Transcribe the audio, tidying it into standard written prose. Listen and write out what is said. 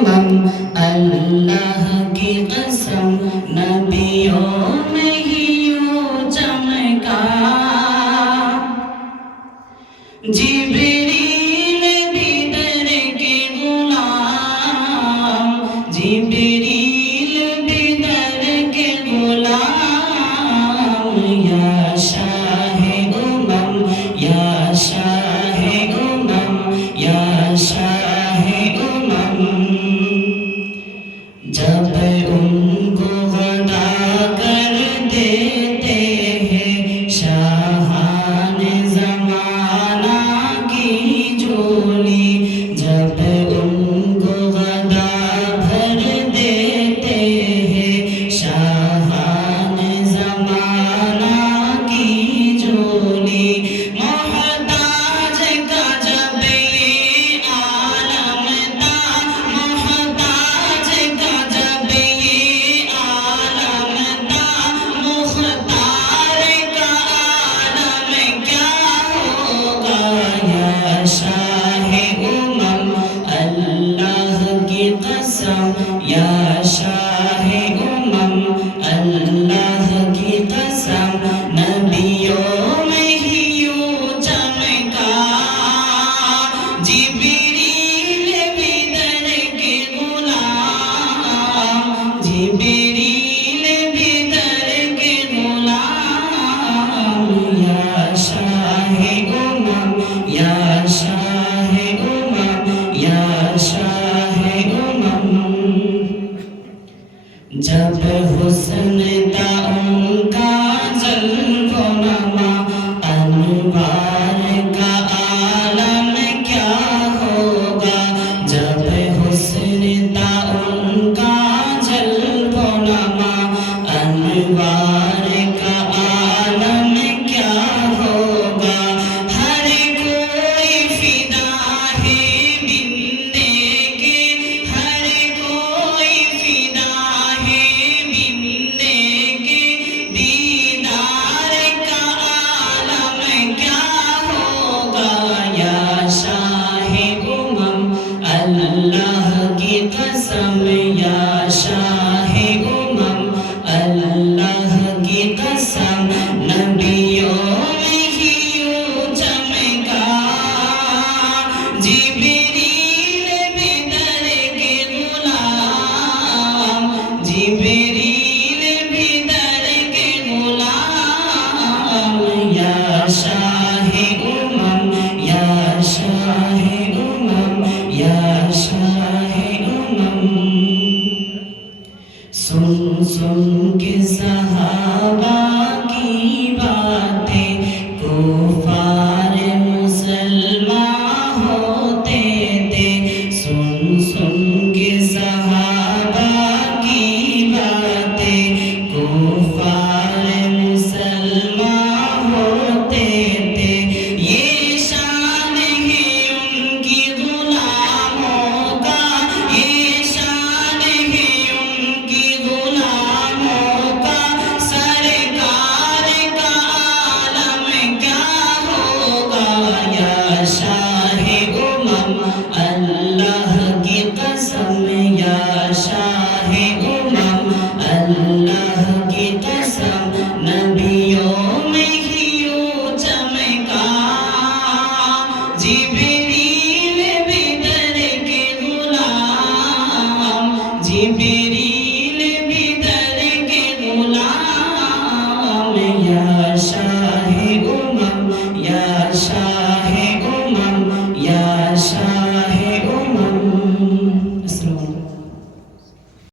امم اللہ کی قسم نبیوں میں ہی یوں چمکا جبریل بھی در کے غلام جبریل بھی در کے غلام یا شاہ امم یا شاہ امم یا شاہ امم جب ان کو غدا کر دیتے ہیں شاہان زمانہ کی جھولی جب ان کو غدا بھر دیتے ہیں شاہان زمانہ کی جھولی محتاج کا جب یہ عالم تھا محتاج کا جب یہ عالم تھا مختار کا عالم کیا ہوگا یا شاہ امم اللہ کی قسم یا شاہ امم اللہ کی قسم نبیوں میں ہی یوں چمکا جبریل بھی در کے غلام جبریل بھی در کے غلام یا شاہ امم یا شاہ امم یا شاہ امم جب حسن تھا ان کا جلوہ و نما انوار کا عالم کیا ہوگا جب حسن تھا ان کا جلوہ و نما انوار کا عالم کیا ہوگا ہر کوئی فدا ہے بننے کے ہر کوئی فدا ہے بننے کے دیدار کا عالم کیا ہوگا یا شاہ امم اللہ کی قسم یا شاہ امم اللہ کی قسم نبیوں میں ہی یوں چمکا جبریل بھی در کے غلام جبریل بھی در کے غلام یا شاہ امم یا شاہ امم یا شاہ امم سن سن کے صحابہ کی باتیں کفار مسلمان ہوتے تھے سن سن کے صحابہ کی باتیں کفار مسلمان ہوتے تھے یہ شان ہے ان کی غلاموں کا یہ شان ہے ان کی غلاموں کا سرکار کا عالم کیا ہوگا یا شاہ امم اللہ کی قسم یا شاہ امم اللہ کی قسم نبیوں میں ہی یوں چمکا جبریل بھی در کے غلام جبریل